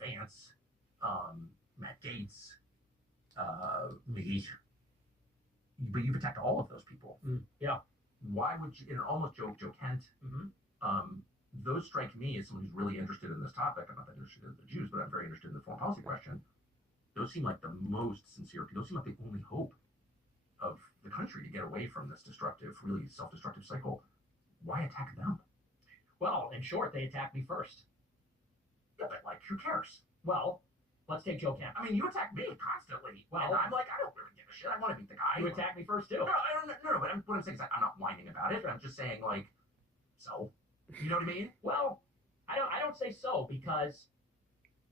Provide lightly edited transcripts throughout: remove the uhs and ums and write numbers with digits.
J.D. Vance, Matt Gaetz, me. But you've attacked all of those people. Yeah. Why would you, and almost Joe Kent, those strike me as someone who's really interested in this topic. I'm not that interested in the Jews, but I'm very interested in the foreign policy question. Those seem like the most sincere people. Those seem like the only hope of the country to get away from this destructive, really self-destructive cycle. Why attack them? Well, in short, they attacked me first. Yeah, but like, who cares? Well, let's take Joe Kent. I mean, you attack me constantly. Well, and I'm like, I don't really give a shit. I want to beat the guy. You attacked me first, too. No, but what I'm saying is I'm not whining about it. I'm just saying, like, so, you know what I mean? Well, I don't say so because,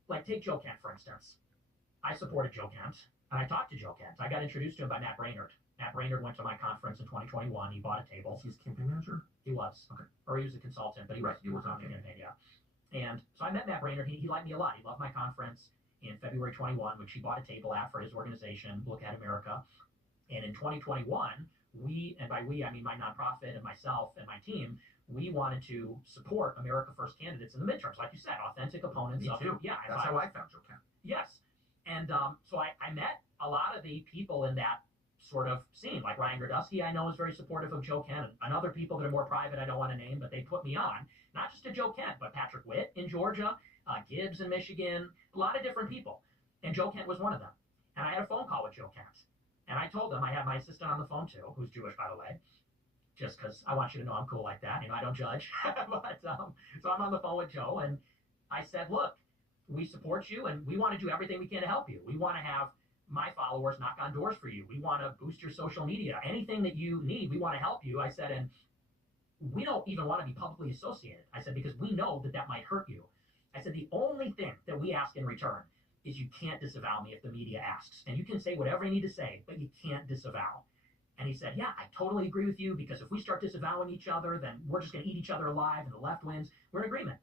like, take Joe Kent, for instance. I supported Joe Kent, and I talked to Joe Kent. I got introduced to him by Matt Brainerd. Matt Brainerd went to my conference in 2021. He bought a table. He's campaign manager? He was. Okay. Or he was a consultant, but he was on the campaign, yeah. And so I met Matt Brainerd. He liked me a lot. He loved my conference in February 21, which he bought a table at for his organization, Look at America. And in 2021, we, and by we, I mean my nonprofit and myself and my team, we wanted to support America First candidates in the midterms. Like you said, authentic opponents. Me too. Yeah. That's how I found Joe Kent. Yes. And so I met a lot of the people in that sort of scene, like Ryan Gradusky, I know is very supportive of Joe Kent, and other people that are more private I don't want to name, but they put me on, not just to Joe Kent, but Patrick Witt in Georgia, Gibbs in Michigan, a lot of different people. And Joe Kent was one of them. And I had a phone call with Joe Kent. And I told him, I have my assistant on the phone too, who's Jewish, by the way, just because I want you to know I'm cool like that. You know, I don't judge. But so I'm on the phone with Joe, and I said, look, we support you, and we want to do everything we can to help you. We want to have my followers knock on doors for you. We want to boost your social media. Anything that you need, we want to help you. I said, and we don't even want to be publicly associated. I said, because we know that that might hurt you. I said, the only thing that we ask in return is you can't disavow me if the media asks. And you can say whatever you need to say, but you can't disavow. And he said, yeah, I totally agree with you, because if we start disavowing each other, then we're just going to eat each other alive and the left wins. We're in agreement.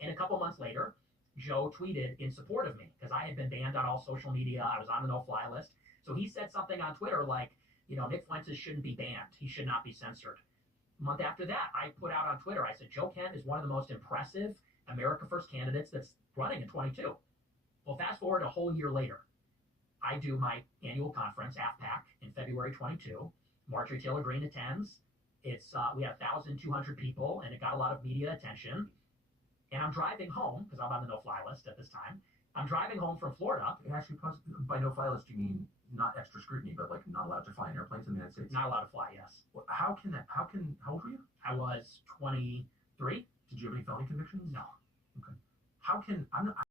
And a couple months later, Joe tweeted in support of me, because I had been banned on all social media. I was on the no-fly list. So he said something on Twitter like, you know, Nick Fuentes shouldn't be banned. He should not be censored. A month after that, I put out on Twitter, I said, Joe Kent is one of the most impressive America First candidates that's running in 22. Well, fast forward a whole year later, I do my annual conference, AFPAC, in February 22. Marjorie Taylor Greene attends. It's we had 1,200 people, and it got a lot of media attention. And I'm driving home, because I'm on the no-fly list at this time. I'm driving home from Florida. Actually, by no-fly list, you mean not extra scrutiny, but like not allowed to fly in airplanes in the United States? Not allowed to fly, yes. Well, how old were you? I was 23. Did you have any felony convictions? No. Okay. How can, I'm not,